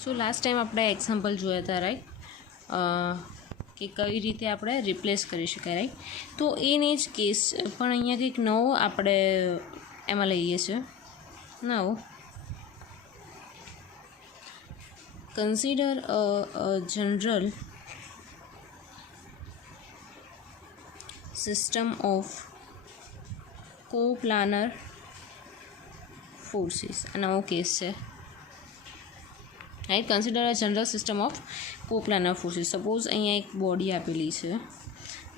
સો last time આપણે example જોયા હતા, રાઈટ, કે કઈ રીતે આપણે રિપ્લેસ કરી શકાય, રાઈટ. તો એને જ કેસ પણ અહીંયા કંઈક નવો આપણે એમાં લઈએ છીએ. નવો consider a general system of coplanar forces. આ નવો કેસ છે, right. Consider a general system of coplanar forces. Suppose અહીંયા એક બોડી આપેલી છે,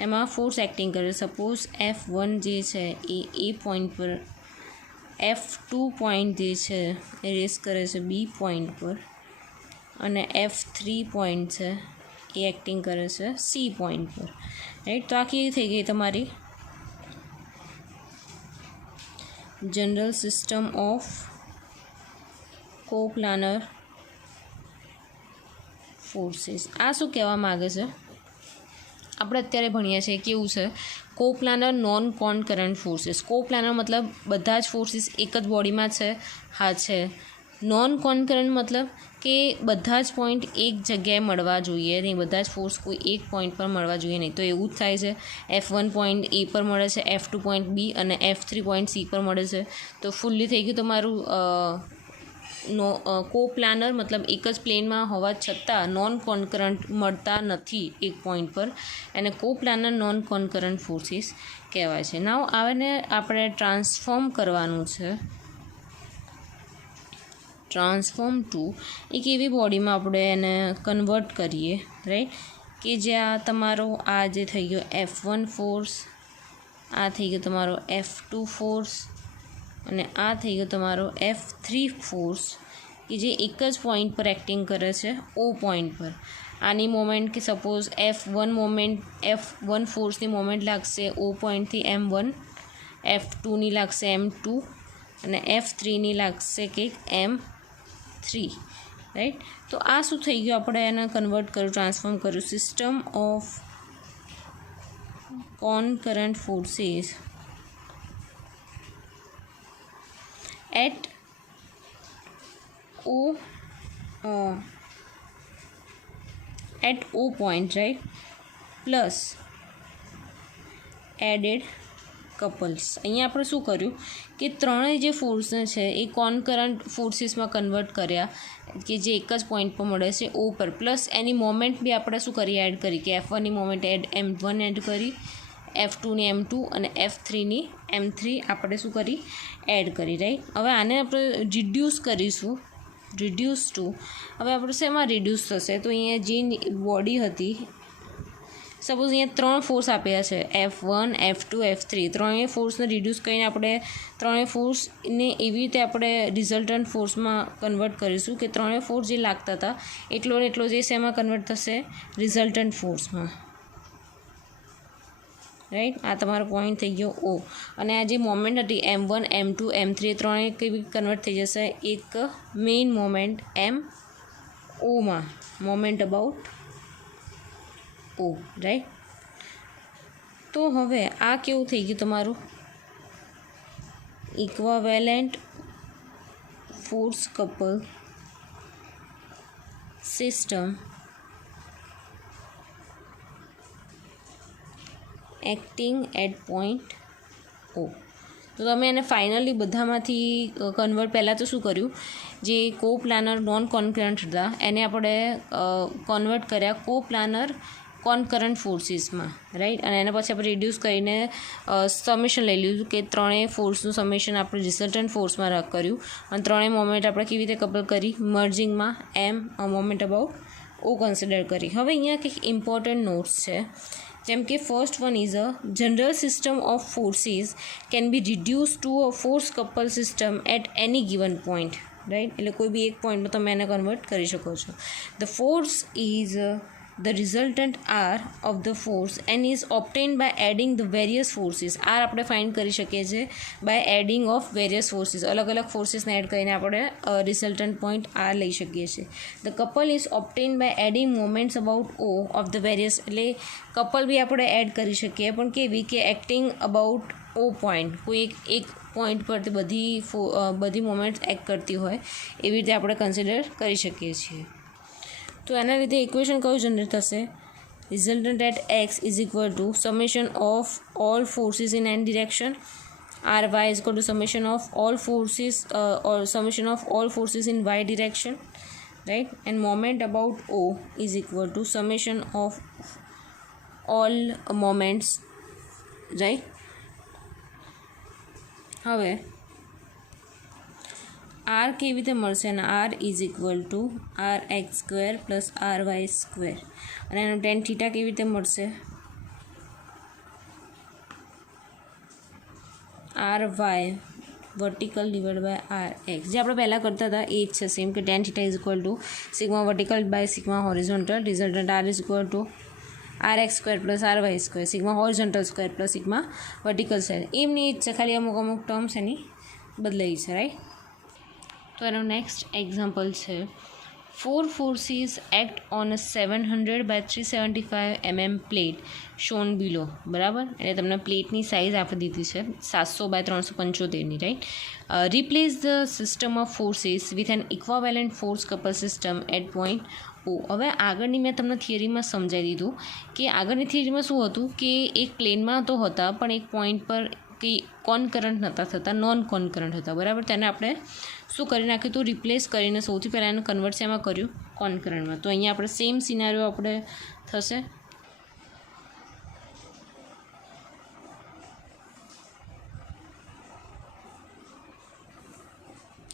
એમાં ફોર્સ એક્ટિંગ કરે. સપોઝ F1 જે છે એ પોઈન્ટ પર, F2 પોઈન્ટ જે છે એ રેસ કરે છે B પોઈન્ટ પર, અને F3 પોઈન્ટ છે એ એક્ટિંગ કરે છે C પોઈન્ટ પર, રાઈટ. તો આ કેવી થઈ ગઈ તમારી general system of coplanar forces. આ શું કહેવા માગે છે, આપણે અત્યારે ભણીએ છીએ કેવું છે, coplanar non concurrent forces. Coplanar મતલબ બધા જ ફોર્સીસ એક જ બોડીમાં છે, હા છે. નોન કોનકરન્ટ મતલબ કે બધા જ પોઈન્ટ એક જગ્યાએ મળવા જોઈએ નહીં, બધા જ ફોર્સ કોઈ એક પોઈન્ટ પર મળવા જોઈએ નહીં. તો એવું જ થાય છે, F1 પોઈન્ટ A પર મળે છે, F2 પોઈન્ટ B અને F3 પોઈન્ટ C પર મળે છે. તો ફૂલ્લી થઈ ગયું તમારું કોપ્લાનર, મતલબ એક જ પ્લેનમાં હોવા છતાં નોન કોનકરન્ટ મળતા નથી એક પોઈન્ટ પર, અને કોપ્લાનર નોન કોનકરન્ટ ફોર્સીસ કહેવાય છે. નાવ આને આપણે ટ્રાન્સફોર્મ કરવાનું છે. ટ્રાન્સફોર્મ ટુ એક એવી બોડીમાં આપણે એને કન્વર્ટ કરીએ, રાઈટ, કે જ્યાં તમારો આ જે થઈ ગયો F1 ફોર્સ, આ થઈ ગયો તમારો F2 ફોર્સ, અને આ થઈ ગયો તમારો F3 ફોર્સ, કે જે એક જ પોઈન્ટ પર એક્ટિંગ કરે છે O પોઈન્ટ પર. આની મોમેન્ટ કે સપોઝ F1 ફોર્સની મોમેન્ટ લાગશે O પોઈન્ટથી M1, F2ની લાગશે M2, અને F3ની લાગશે કંઈક M3, રાઈટ. તો આ શું થઈ ગયું, આપણે એને કન્વર્ટ કર્યું, ટ્રાન્સફોર્મ કર્યું. System of concurrent forces at O point, right, plus added couples. અહીંયા આપણે શું કર્યું કે ત્રણેય જે ફોર્સને છે એ કોનકરન્ટ ફોર્સીસમાં કન્વર્ટ કર્યા, કે જે એક જ પોઈન્ટ પર મળે છે O પર, પ્લસ એની મોમેન્ટ બી આપણે શું કરી, એડ કરી, કે F1ની મોમેન્ટ M1 એડ કરી, F2ની M2 અને F3ની M3 આપણે શું કરી, એડ કરી, રાઈટ. હવે આને આપણે રિડ્યુસ કરીશું, રિડ્યુસ ટુ, હવે આપણે શેમાં રિડ્યુસ થશે, તો અહીંયા જે બોડી હતી, સપોઝ અહીંયા ત્રણ ફોર્સ આપ્યા છે F1, F2, F3, ત્રણેય ફોર્સને રિડ્યુસ કરીને આપણે ત્રણેય ફોર્સને એવી રીતે આપણે રિઝલ્ટન્ટ ફોર્સમાં કન્વર્ટ કરીશું કે ત્રણેય ફોર્સ જે લાગતા હતા એટલો ને એટલો જે શેમાં કન્વર્ટ થશે, રિઝલ્ટન્ટ ફોર્સમાં, રાઈટ. આ તમારો પોઈન્ટ થઈ ગયો O, અને આ જે મોમેન્ટ હતી M1, M2, M3 ત્રણેય કેવી કન્વર્ટ થઈ જશે, એક મેઇન મોમેન્ટ MOમાં, મોમેન્ટ અબાઉટ O, રાઈટ. તો હવે આ કેવું થઈ ગયું તમારું equivalent force couple system acting at point O. તો તમે એને ફાઇનલી બધામાંથી કન્વર્ટ, પહેલાં તો શું કર્યું, જે કોપ્લાનર નોન કોનકરન્ટ હતા એને આપણે કન્વર્ટ કર્યા કોપ્લાનર કોનકરન્ટ ફોર્સીસમાં, રાઈટ. અને એના પછી આપણે રિડ્યુસ કરીને સમેશન લઈ લીધું કે ત્રણેય ફોર્સનું સમેશન આપણે રિઝલ્ટન્ટ ફોર્સમાં કર્યું, અને ત્રણેય મોમેન્ટ આપણે કેવી રીતે કપલ કરી, મર્જિંગમાં મોમેન્ટ અબાઉટ O કન્સિડર કરી. હવે અહીંયા કંઈક ઇમ્પોર્ટન્ટ નોટ્સ છે, જેમ કે first one is a general system of forces can be reduce to a force couple system at any given point, right. એટલે કોઈ બી એક પોઈન્ટમાં તમે એને કન્વર્ટ કરી શકો છો. The force is the resultant R of the force and is obtained by adding the various forces. R આપણે find કરી શકીએ છીએ by adding of various forces, અલગ અલગ ફોર્સીસને એડ કરીને આપણે રિઝલ્ટન્ટ પોઈન્ટ R લઈ શકીએ છીએ. The couple is obtained by adding moments about O of the various, એટલે કપલ બી આપણે એડ કરી શકીએ, પણ કેવી કે એક્ટિંગ અબાઉટ ઓ પોઈન્ટ કોઈ એક પોઈન્ટ પરથી બધી મોમેન્ટ્સ એક્ટ કરતી હોય એવી રીતે આપણે કન્સિડર કરી શકીએ છીએ. તો એના લીધે ઇક્વેશન કયું જનરેટ થશે? Resultant at x is equal to summation of all forces in an direction, R y is equal to summation of all forces or summation of all forces in y direction, right? And moment about O is equal to summation of all moments, right? હવે R કેવી રીતે મળશે? અને R is equal to R x square plus R y square, અને એનું tan theta કેવી રીતે મળશે? R y vertical divide by R x, જે આપણે પહેલાં કરતા હતા એ જ છે સેમ, કે tan theta is equal to sigma vertical by sigma horizontal, resultant R is equal to R x square plus R y square, sigma horizontal square plus sigma vertical square. એમની જ છે, ખાલી અમુક ટર્મ્સ એની બદલાઈ છે, right? તો એનો next example છે 4 forces act on a 700 by 375 mm plate shown below. બરાબર, એટલે તમને પ્લેટની સાઇઝ આપી દીધી છે 700 by 375ની, right? Replace the system of forces with an equivalent force couple system at point O. હવે આગળની મેં તમને થિયરીમાં સમજાવી દીધું કે આગળની થિયરીમાં શું હતું કે એક પ્લેનમાં તો હતા પણ એક પોઈન્ટ પર કે કોનકરન્ટ નહોતા થતા, નોન કોનકરન્ટ હતા. બરાબર, તેને આપણે શું કરી નાખ્યું હતું? રિપ્લેસ કરીને સૌથી પહેલાં એને કન્વર્ટ શેમાં કર્યું? કોનકરન્ટમાં. તો અહીંયા આપણે સેમ સિનારીઓ આપણે થશે.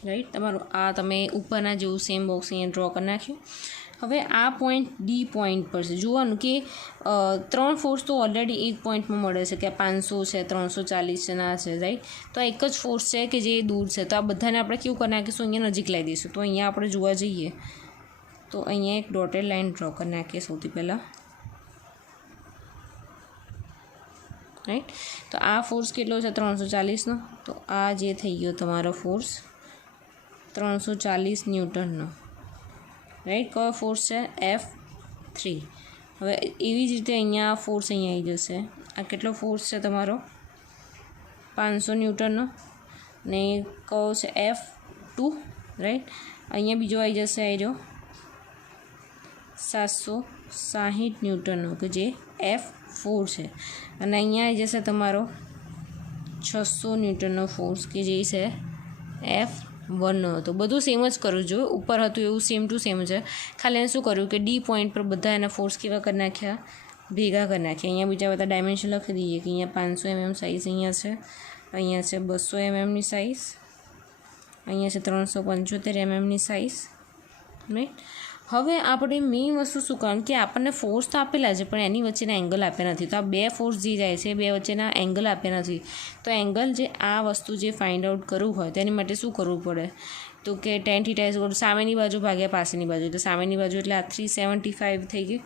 રાઈટ, તમારું આ તમે ઉપરના જેવું સેમ બોક્સ અહીંયા ડ્રો કરી નાખ્યું. હવે આ પોઈન્ટ ડી પોઈન્ટ પર છે. જોવાનું કે 3 ફોર્સ તો ઓલરેડી એક પોઈન્ટમાં મળે છે, કે 500 છે, 340 છે, ના છે, રાઈટ? તો આ એક જ ફોર્સ છે કે જે દૂર છે. તો આ બધાને આપણે કેવું કરી નાખીશું? અહીંયા નજીક લાવી દઈશું. તો અહીંયા આપણે જોવા જઈએ તો અહીંયા એક ડોટેડ લાઇન ડ્રો કરી નાખીએ સૌથી પહેલાં, રાઈટ? તો આ ફોર્સ કેટલો છે? 340નો. તો આ જે થઈ ગયો તમારો ફોર્સ 340 ન્યૂટનનો, રાઈટ? કયો ફોર્સ છે? F3. હવે એવી જ રીતે અહીંયા આ ફોર્સ અહીંયા આવી જશે. આ કેટલો ફોર્સ છે તમારો? 500 ન્યૂટનનો. ને કયો છે? F2, right? અહીંયા બીજો આવી જશે આર્યો 760 ન્યૂટનનો, કે જે F4 છે. અને અહીંયા આવી જશે તમારો 600 ન્યૂટનનો ફોર્સ, કે જે છે F1નો. તો બધું સેમ જ કરવું જોઈએ. ઉપર હતું એવું સેમ ટુ સેમ છે. ખાલી એને શું કર્યું કે ડી પોઈન્ટ પર બધા એના ફોર્સ કેવા કરી નાખ્યા? ભેગા કરી નાખ્યા. અહીંયા બીજા બધા ડાયમેન્શન લખી દઈએ કે અહીંયા 500 mm સાઇઝ અહીંયા છે, અહીંયા છે 200 mmની સાઇઝ, અહીંયા છે 375 mmની સાઇઝ, રાઈટ? હવે આપણે મેઇન વસ્તુ શું કરવાનું કે આપણને ફોર્સ તો આપેલા છે પણ એની વચ્ચેના એંગલ આપ્યા નથી. તો આ બે ફોર્સ જે જાય છે બે વચ્ચેના એંગલ આપ્યા નથી. તો એંગલ જે આ વસ્તુ જે ફાઇન્ડ આઉટ કરવું હોય તેની માટે શું કરવું પડે? તો કે tan θ = સામેની બાજુ ભાગ્યા પાસેની બાજુ. તો સામેની બાજુ એટલે આ 375 થઈ ગઈ.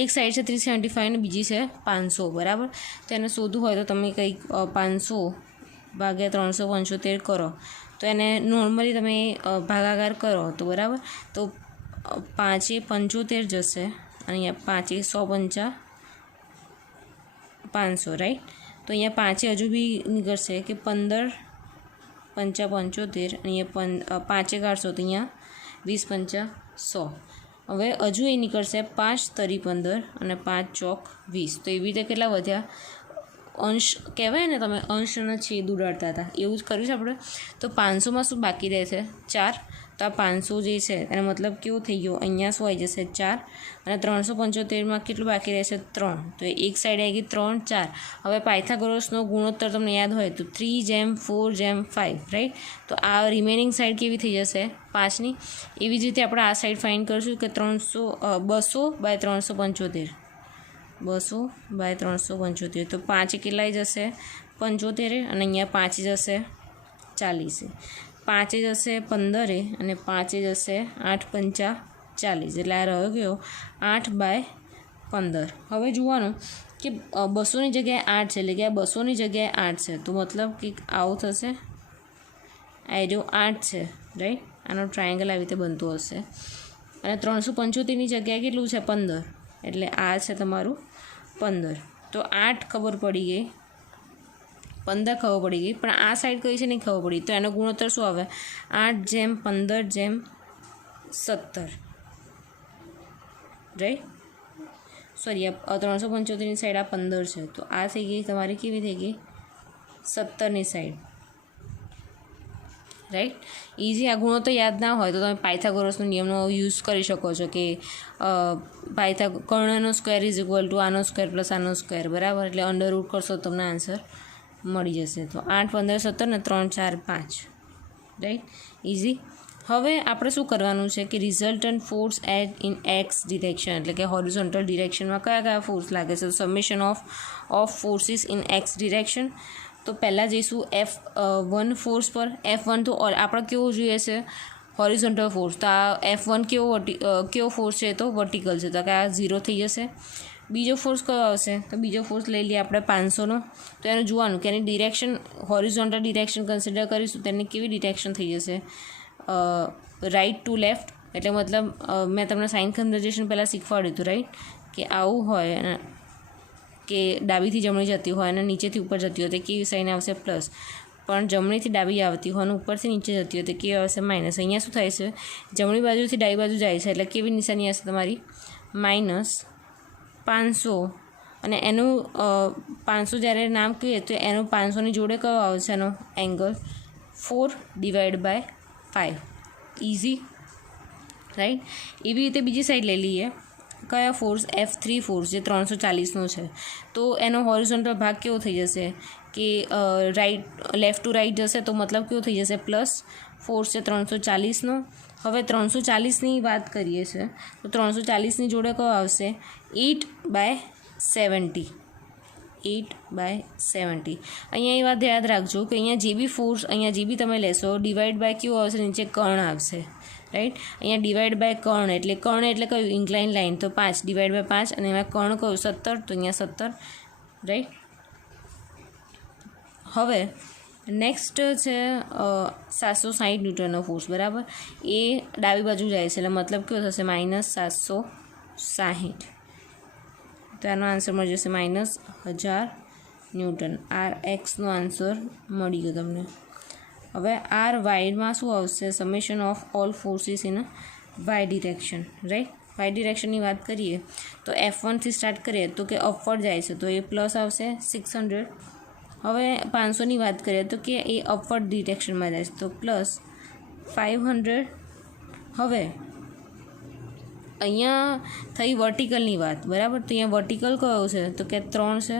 એક સાઈડ છે 375 અને બીજી છે 500. બરાબર, તો એને શોધવું હોય તો તમે કંઈક 500 ભાગ્યા 375 કરો. તો એને નોર્મલી તમે ભાગાકાર કરો તો બરાબર, તો 5 × 75 જશે, અને અહીંયા 5 × 100 = 500, રાઈટ? તો અહીંયા 5 હજુ બી નીકળશે કે 15 × 5 = 75, અહીંયા 5 કાઢશો તો અહીંયા 20 × 5 = 100. હવે હજુ એ નીકળશે 5 × 3 = 15 અને 5 × 4 = 20. તો એવી રીતે કેટલા વધ્યા? અંશ કહેવાય ને, તમે અંશ અને છેદ ઉડાડતા હતા એવું જ કર્યું છે આપણે. તો 500માં શું બાકી રહેશે? 4. તો આ 500 જે છે એનો મતલબ કેવો થઈ ગયો? અહીંયા શું આવી જશે? 4. અને 375માં કેટલું બાકી રહેશે? 3. તો એક સાઈડ આવી ગઈ 3, 4. હવે પાયથાગોરસનો ગુણોત્તર તમને યાદ હોય તો 3:4:5, રાઈટ? તો આ રિમેનિંગ સાઈડ કેવી થઈ જશે? 5ની. એવી જ રીતે આપણે આ સાઈડ ફાઇન્ડ કરીશું કે 200/375. 200/375. તો 5 કેટલાય જશે? 75, અને અહીંયા 5 જશે 40, 5 જશે 15, અને 5 જશે 8 × 5 = 40. એટલે આ રહ્યો ગયો 8/15. હવે જોવાનું કે 200ની જગ્યાએ 8 છે, એટલે કે આ 200ની જગ્યાએ 8 છે. તો મતલબ કે આવું થશે, આ જો 8 છે, રાઈટ? આનો ટ્રાયેંગલ આવી રીતે બનતો હશે. અને 375ની જગ્યાએ કેટલું છે? 15. એટલે આ છે તમારું 15. તો 8 ખબર પડી ગઈ, 15 ખબર પડી ગઈ, પણ આ સાઈડ કઈ છે નહીં ખબર પડી. તો એનો ગુણોત્તર શું આવે? 8:15:17, રાઈટ. સોરી, આ 375ની સાઈડ આ 15 છે, તો આ થઈ ગઈ તમારી કેવી થઈ ગઈ? 17ની સાઈડ, રાઈટ. ઇઝી. આ ગુણોત્તર યાદ ના હોય તો તમે પાયથાગોરસનો નિયમનો યુઝ કરી શકો છો કે કર્ણનો સ્ક્વેર ઇઝ ઇક્વલ ટુ આનો સ્ક્વેર પ્લસ આનો સ્ક્વેર, બરાબર. એટલે અંડર રૂટ કરશો તો તમને આન્સર મળી જશે. તો 8, 15, 17 ને 3, 4, 5, રાઈટ. ઇઝી. હવે આપણે શું કરવાનું છે કે resultant force at in x direction, એટલે કે હોરિઝોન્ટલ ડિરેક્શનમાં કયા કયા ફોર્સ લાગે છે? Summation of forces in x direction. તો પહેલાં જઈશું F1 ફોર્સ પર. F1 તો આપણે કેવો જોઈએ છે? Horizontal force. તો આ F1 કેવો ફોર્સ છે? તો વર્ટિકલ છે, તો કે આ 0 થઈ જશે. બીજો ફોર્સ કયો આવશે? તો બીજો ફોર્સ લઈ લઈએ આપણે 500નો. તો એનું જોવાનું કે એની ડિરેક્શન હોરિઝોન્ટલ ડિરેક્શન કન્સિડર કરીશું, તેની કેવી ડિરેક્શન થઈ જશે? Right to left. એટલે મતલબ મેં તમને સાઇન કન્વર્ઝેશન પહેલાં શીખવાડ્યું હતું, રાઈટ, કે આવું હોય કે ડાબીથી જમણી જતી હોય અને નીચેથી ઉપર જતી હોય તો કેવી સાઇન આવશે? પ્લસ. પણ જમણીથી ડાબી આવતી હોય અને ઉપરથી નીચે જતી હોય તો કેવી આવશે? માઇનસ. અહીંયા શું થાય છે? જમણી બાજુથી ડાબી બાજુ જાય છે એટલે કેવી નિશાની આવશે તમારી? -500. અને એનું 500 જ્યારે નામ કહીએ તો એનું 500ની જોડે કયો આવશે? એનો એંગલ 4/5. Easy, right. એવી રીતે બીજી સાઈડ લઈ લઈએ. કયા ફોર્સ? F3 ફોર્સ, જે 340નો છે. તો એનો હોરિઝોન્ટલ ભાગ કેવો થઈ જશે? કે લેફ્ટ ટુ રાઈટ જશે, તો મતલબ કેવો થઈ જશે? પ્લસ ફોર્સ છે 340નો. હવે 340ની વાત કરીએ છીએ તો 340ની જોડે કયો આવશે? 8/70. 8/70. અહીંયા એ વાત યાદ રાખજો કે અહીંયા જે બી ફોર્સ, અહીંયા જે બી તમે લેશો, ડિવાઈડ બાય કેવું આવશે? નીચે કર્ણ આવશે, રાઈટ. અહીંયા ડિવાઈડ બાય કર્ણ એટલે કયું? Incline line. તો 5 ડિવાઈડ બાય 5 અને એમાં કર્ણ કયું? 17. તો અહીંયા 17, રાઈટ. હવે નેક્સ્ટ છે 760 ન્યૂટનનો ફોર્સ, બરાબર. એ ડાબી બાજુ જાય છે એટલે મતલબ કેવો થશે? -760. તો એનો આન્સર મળી જશે -1000 ન્યૂટન. RXનો આન્સર મળી ગયો તમને. હવે RYમાં શું આવશે? Summation of all forces in Y direction, right. Y ડિરેક્શનની વાત કરીએ તો F1થી સ્ટાર્ટ કરીએ તો કે અપવર્ડ જાય છે તો એ પ્લસ આવશે 600. હવે 500ની વાત કરીએ તો કે એ અપવર્ડ ડિરેક્શનમાં જાય છે તો +500. હવે અહીંયા થઈ વર્ટિકલની વાત, બરાબર. તો અહીંયા વર્ટિકલ કયો છે? તો કે 3 છે,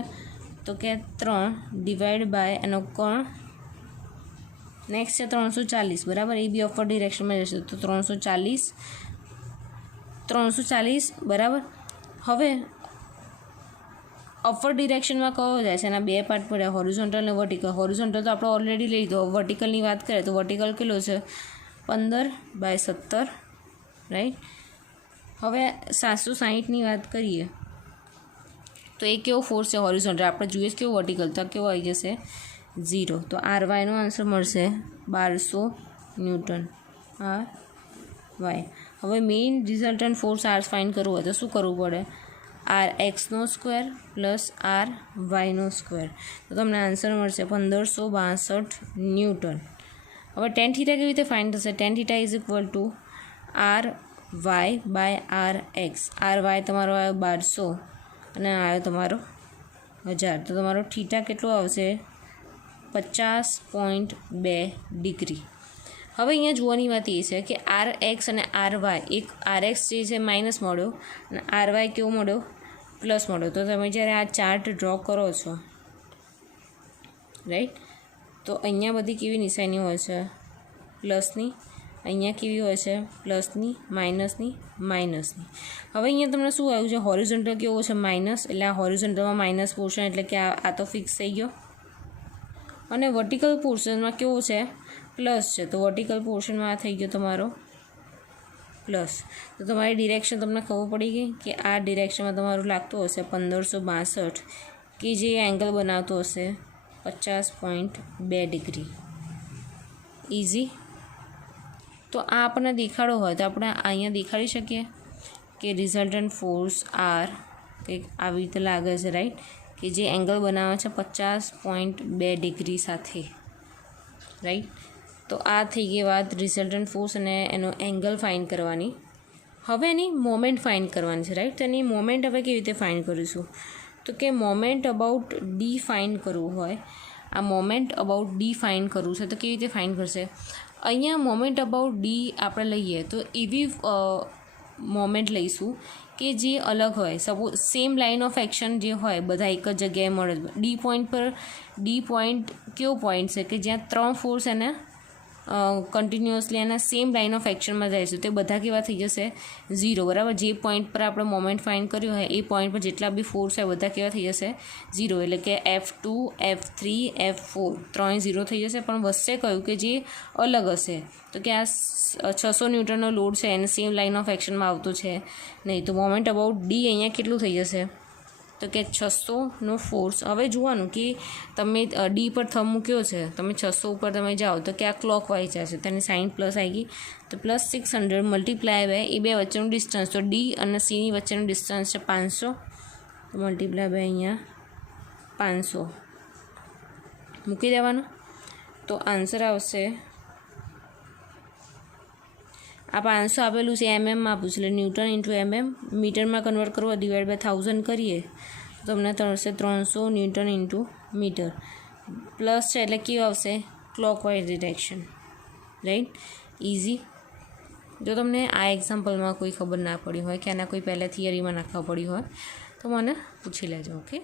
તો કે 3 ડિવાઈડ બાય એનો કર્ણ. નેક્સ્ટ છે 340, બરાબર. એ બી અપવર્ડ ડિરેક્શનમાં જશે તો 340, બરાબર. હવે અપવર્ડ ડિરેક્શનમાં કયો જાય છે? એના બે પાર્ટ પડ્યા, હોરિઝોન્ટલ અને વર્ટિકલ. હોરિઝોન્ટલ તો આપણે ઓલરેડી લઈ લીધો. વર્ટિકલની વાત કરીએ તો વર્ટિકલ કેટલો છે? 15/17, રાઈટ. હવે 760ની વાત કરીએ તો એ કેવો ફોર્સ છે? હોરિઝોન્ટલ. આપણે જોઈએ કેવો વર્ટિકલ, તો કેવો આવી જશે? 0. તો RYનો આન્સર મળશે 1200 ન્યૂટન. RY. હવે main resultant force R find કરવું હોય તો શું કરવું પડે? RXનો સ્ક્વેર પ્લસ RYનો સ્ક્વેર. તો તમને આન્સર મળશે 1562 ન્યૂટન. હવે tan θ કેવી રીતે ફાઇન્ડ થશે? tan θ is equal to RY/RX. RY તમારો આવ્યો 1200 અને આવ્યો તમારો 1000. તો તમારો થીટા કેટલો આવશે? 50.2 ડિગ્રી. હવે અહીંયા જોવાની વાત એ છે કે RX અને RY, એક RX જે છે માઇનસ મળ્યો અને RY કેવો મળ્યો? પ્લસ મળ્યો. તો તમે જ્યારે આ ચાર્ટ ડ્રો કરો છો, રાઈટ, તો અહીંયા બધી કેવી નિશાની હોય છે? પ્લસની. અહીંયા કેવી હોય છે? પ્લસની, માઇનસની. હવે અહીંયા તમને શું આવ્યું છે? હોરિઝોન્ટલ કેવો છે? માઇનસ. એટલે આ હોરિઝોન્ટલમાં માઇનસ પોર્શન એટલે કે આ તો ફિક્સ થઈ ગયો. અને વર્ટિકલ પોર્શનમાં કેવો છે? પ્લસ છે. તો વર્ટિકલ પોર્શનમાં આ થઈ ગયો તમારો પ્લસ. તો તમારી ડિરેક્શન તમને ખબર પડી ગઈ કે આ ડિરેક્શનમાં તમારું લાગતું હશે 1562 કે જે એંગલ બનાવતો હશે 50.2 ડિગ્રી. ઇઝી. તો આ આપણને દેખાડો હોય તો આપણે અહીંયા દેખાડી શકીએ કે રિઝલ્ટન્ટ ફોર્સ R કંઈક આવી રીતે લાગે છે, રાઈટ, કે જે એંગલ બનાવે છે 50.2 ડિગ્રી સાથે, રાઈટ. તો આ થઈ ગઈ વાત રિઝલ્ટન્ટ ફોર્સ અને એનો એંગલ ફાઇન્ડ કરવાની. હવે એની મોમેન્ટ ફાઇન્ડ કરવાની છે, રાઈટ. તો એની મોમેન્ટ હવે કેવી રીતે ફાઇન્ડ કરીશું? તો કે મોમેન્ટ અબાઉટ ડી ફાઇન્ડ કરવું હોય, આ મોમેન્ટ અબાઉટ ડી ફાઇન્ડ કરવું છે તો કેવી રીતે ફાઇન્ડ કરશે? અહીંયા મોમેન્ટ અબાઉટ ડી આપણે લઈએ તો એવી મોમેન્ટ લઈશું કે જે અલગ હોય. Suppose same line of action જે હોય બધા એક જ જગ્યાએ મળે. ડી પોઈન્ટ પર ડી પોઈન્ટ કેવો પોઈન્ટ છે કે જ્યાં 3 ફોર્સ એને કન્ટિન્યુઅસલી એના સેમ લાઇન ઓફ એક્શનમાં જાય છે, તે બધા કેવા થઈ જશે? 0, બરાબર. જે પોઈન્ટ પર આપણે મોમેન્ટ ફાઇન્ડ કર્યું હોય એ પોઈન્ટ પર જેટલા બી ફોર્સ હોય બધા કેવા થઈ જશે? 0. એટલે કે F2, F3, F4 ત્રણેય 0 થઈ જશે. પણ વચ્ચે કયું કે જે અલગ હશે, તો કે આ 600 ન્યૂટનનો લોડ છે એને સેમ લાઇન ઓફ એક્શનમાં આવતો છે નહીં, તો મોમેન્ટ અબાઉટ ડી અહીંયા કેટલું થઈ જશે? તો કે 600નો ફોર્સ. હવે જોવાનું કે તમે ડી પર થંબ મૂક્યો છે, તમે 600 ઉપર તમે જાઓ તો કે આ ક્લોક વાઇઝ જશે, તેની સાઇન પ્લસ આવી ગઈ, તો પ્લસ 600 મલ્ટીપ્લાય બાય એ બે વચ્ચેનું ડિસ્ટન્સ, તો ડી અને સીની વચ્ચેનું ડિસ્ટન્સ છે 500, તો મલ્ટીપ્લાય બાય અહીંયા 500 મૂકી દેવાનું. તો આન્સર આવશે, આ 500 આપેલું છે, એમએમમાં આપ્યું છે એટલે ન્યૂટન ઇન્ટુ એમએમ, મીટરમાં કન્વર્ટ કરવો ડિવાઈડ બાય 1000 કરીએ તો તમને થશે 300 ન્યૂટન ઇન્ટુ મીટર. પ્લસ છે એટલે કેવું આવશે? Clockwise direction, right. ઇઝી. જો તમને આ એક્ઝામ્પલમાં કોઈ ખબર ના પડી હોય કે આના કોઈ પહેલાં થિયરીમાં નાખવા પડી હોય તો મને પૂછી લેજો. ઓકે.